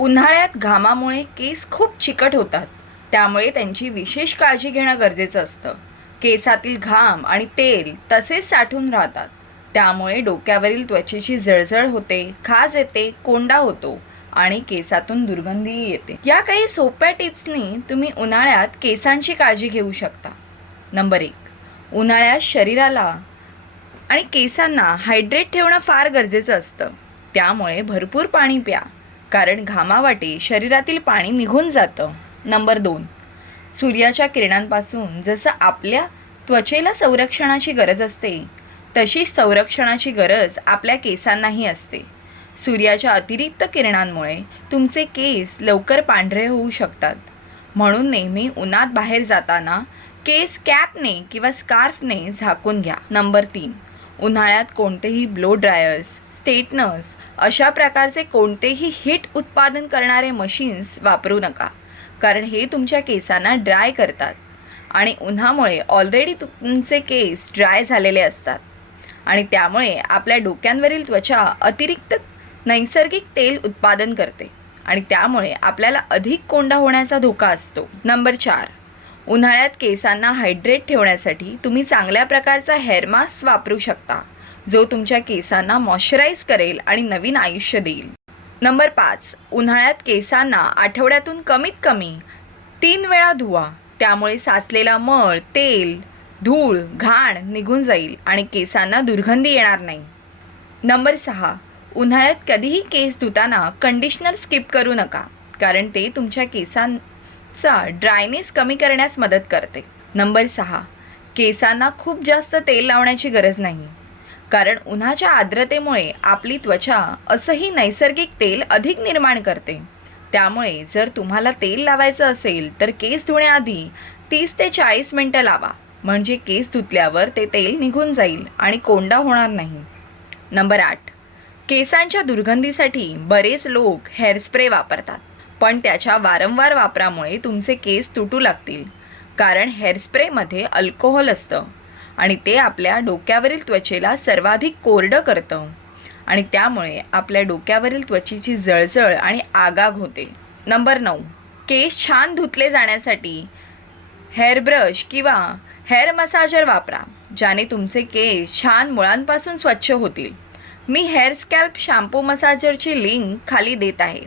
उन्हाळ्यात घामामुळे केस खूप चिकट होतात, त्यामुळे त्यांची विशेष काळजी घेणं गरजेचं असतं. केसातील घाम आणि तेल तसेच साठून राहतात, त्यामुळे डोक्यावरील त्वचेची जळजळ होते, खाज येते, कोंडा होतो आणि केसातून दुर्गंधीही येते. या काही सोप्या टिप्सनी तुम्ही उन्हाळ्यात केसांची काळजी घेऊ शकता. नंबर 1. उन्हाळ्यात शरीराला आणि केसांना हायड्रेट ठेवणं फार गरजेचं असतं. त्यामुळे भरपूर पाणी प्या, कारण घामावाटे शरीरातील पाणी निघून जातं. नंबर 2. सूर्याच्या किरणांपासून जसं आपल्या त्वचेला संरक्षणाची गरज असते, तशीच संरक्षणाची गरज आपल्या केसांनाही असते. सूर्याच्या अतिरिक्त किरणांमुळे तुमचे केस लवकर पांढरे होऊ शकतात. म्हणून नेहमी उन्हात बाहेर जाताना केस कॅपने किंवा स्कार्फने झाकून घ्या. नंबर 3. उन्हाळ्यात कोणतेही ब्लो ड्रायर्स, स्ट्रेटनर्स अशा प्रकारचे कोणतेही हीट उत्पादन करणारे मशीन्स वापरू नका, कारण हे तुमच्या केसांना ड्राय करतात आणि उन्हामुळे ऑलरेडी तुमचे केस ड्राय झालेले असतात आणि त्यामुळे आपल्या डोक्यांवरील त्वचा अतिरिक्त नैसर्गिक तेल उत्पादन करते आणि त्यामुळे आपल्याला अधिक कोंडा होण्याचा धोका असतो. नंबर 4. उन्हाळ्यात केसांना हायड्रेट ठेवण्यासाठी तुम्ही चांगल्या प्रकारचा हेअर मास्क वापरू शकता, जो तुमच्या केसांना मॉइश्चराईज करेल आणि नवीन आयुष्य देईल. नंबर 5. उन्हाळ्यात केसांना आठवड्यातून कमीत कमी 3 वेळा धुवा. त्यामुळे साचलेला मळ, तेल, धूळ, घाण निघून जाईल आणि केसांना दुर्गंधी येणार नाही. नंबर 6. उन्हाळ्यात कधीही केस धुताना कंडिशनर स्किप करू नका, कारण ते तुमच्या केसांचा ड्रायनेस कमी करण्यास मदत करते. नंबर 6. केसांना खूप जास्त तेल लावण्याची गरज नाही, कारण उन्हाच्या आर्द्रतेमुळे आपली त्वचा असंही नैसर्गिक तेल अधिक निर्माण करते. त्यामुळे जर तुम्हाला तेल लावायचं असेल तर केस धुण्याआधी 30 ते 40 मिनटं लावा, म्हणजे केस धुतल्यावर ते तेल निघून जाईल आणि कोंडा होणार नाही. नंबर 8. केसांच्या दुर्गंधीसाठी बरेच लोक हेअर स्प्रे वापरतात, पण त्याच्या वारंवार वापरामुळे तुमचे केस तुटू लागतील, कारण हेअर स्प्रेमध्ये अल्कोहोल असतं आणि ते आपल्या डोक्यावरील त्वचेला सर्वाधिक कोरडं करतं आणि त्यामुळे आपल्या डोक्यावरील त्वचेची जळजळ आणि आगाग होते. नंबर 9. केस छान धुतले जाण्यासाठी हेअर ब्रश किंवा हेअर मसाजर वापरा, ज्याने तुमचे केस छान मुळांपासून स्वच्छ होतील. मी हेअर स्कॅल्प शॅम्पू मसाजरची लिंक खाली देत आहे.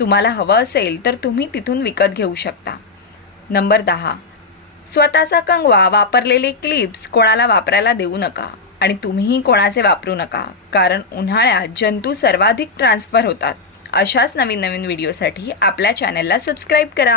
तुम्हाला हवं असेल तर तुम्ही तिथून विकत घेऊ शकता. नंबर 10. स्वतःचा कंगवा, वापरलेले क्लिप्स कोणाला वापरायला देऊ नका आणि तुम्हीही कोणाचे वापरू नका, कारण उन्हाळ्यात जंतू सर्वाधिक ट्रान्सफर होतात. अशाच नवीन नवीन व्हिडिओसाठी आपल्या चॅनलला सबस्क्राईब करा.